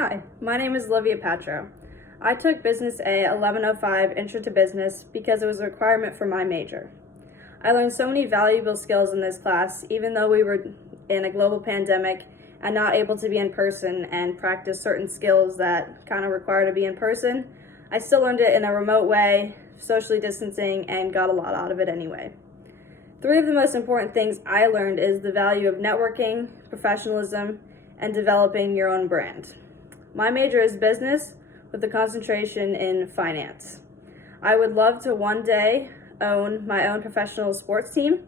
Hi, my name is Olivia Patro. I took Business A 1105 Intro to Business because it was a requirement for my major. I learned so many valuable skills in this class, even though we were in a global pandemic and not able to be in person and practice certain skills that kind of require to be in person. I still learned it in a remote way, socially distancing, and got a lot out of it anyway. Three of the most important things I learned is the value of networking, professionalism, and developing your own brand. My major is business with a concentration in finance. I would love to one day own my own professional sports team,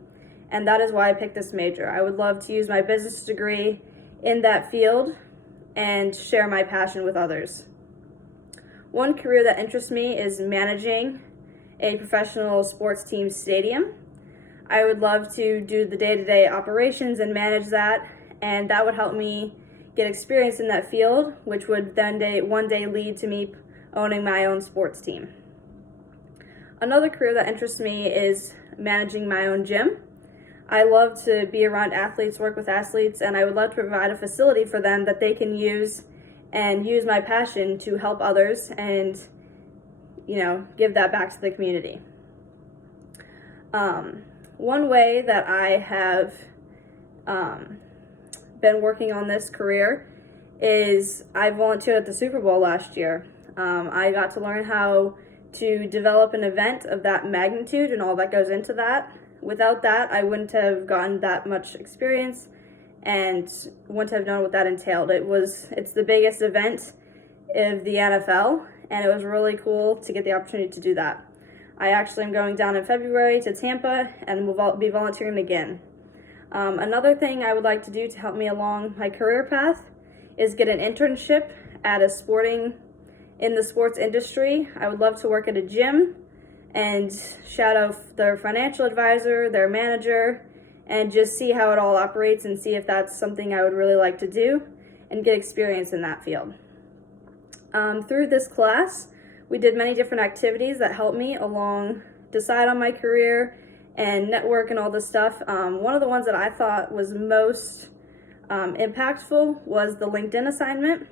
and that is why I picked this major. I would love to use my business degree in that field and share my passion with others. One career that interests me is managing a professional sports team stadium. I would love to do the day-to-day operations and manage that, and that would help me get experience in that field, which would then one day lead to me owning my own sports team. Another career that interests me is managing my own gym. I love to be around athletes, work with athletes, and I would love to provide a facility for them that they can use and use my passion to help others and, give that back to the community. One way that I have been working on this career is I volunteered at the Super Bowl last year. I got to learn how to develop an event of that magnitude and all that goes into that. Without that, I wouldn't have gotten that much experience and wouldn't have known what that entailed. It's the biggest event of the NFL, and it was really cool to get the opportunity to do that. I actually am going down in February to Tampa and will be volunteering again. Another thing I would like to do to help me along my career path is get an internship at in the sports industry. I would love to work at a gym and shadow their financial advisor, their manager, and just see how it all operates and see if that's something I would really like to do and get experience in that field. Through this class, we did many different activities that helped me decide on my career and network and all this stuff. One of the ones that I thought was most impactful was the LinkedIn assignment.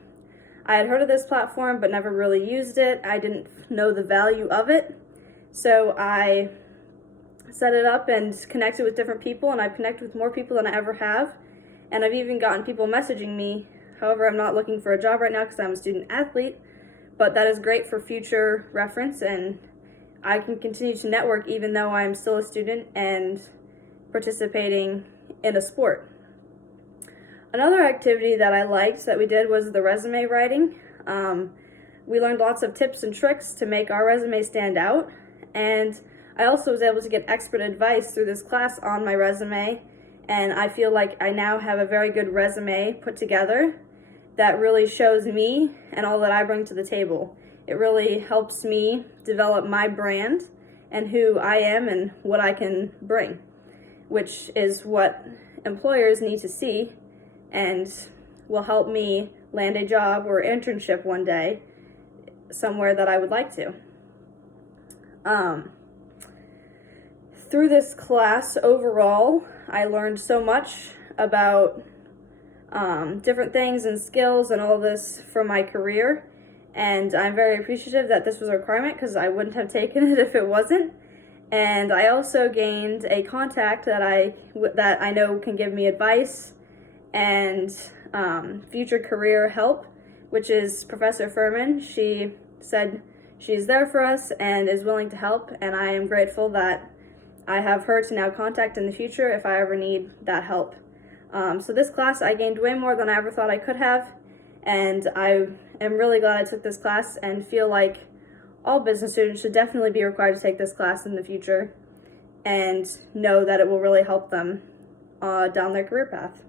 I had heard of this platform but never really used it. I didn't know the value of it. So I set it up and connected with different people, and I've connected with more people than I ever have. And I've even gotten people messaging me. However, I'm not looking for a job right now because I'm a student athlete, but that is great for future reference, and I can continue to network even though I'm still a student and participating in a sport. Another activity that I liked that we did was the resume writing. We learned lots of tips and tricks to make our resume stand out, and I also was able to get expert advice through this class on my resume, and I feel like I now have a very good resume put together that really shows me and all that I bring to the table. It really helps me develop my brand and who I am and what I can bring, which is what employers need to see and will help me land a job or internship one day somewhere that I would like to. Through this class overall, I learned so much about different things and skills and all this for my career, and I'm very appreciative that this was a requirement because I wouldn't have taken it if it wasn't. And I also gained a contact that I know can give me advice and future career help, which is Professor Furman. She said she's there for us and is willing to help, and I am grateful that I have her to now contact in the future if I ever need that help. So this class, I gained way more than I ever thought I could have, and I am really glad I took this class and feel like all business students should definitely be required to take this class in the future and know that it will really help them down their career path.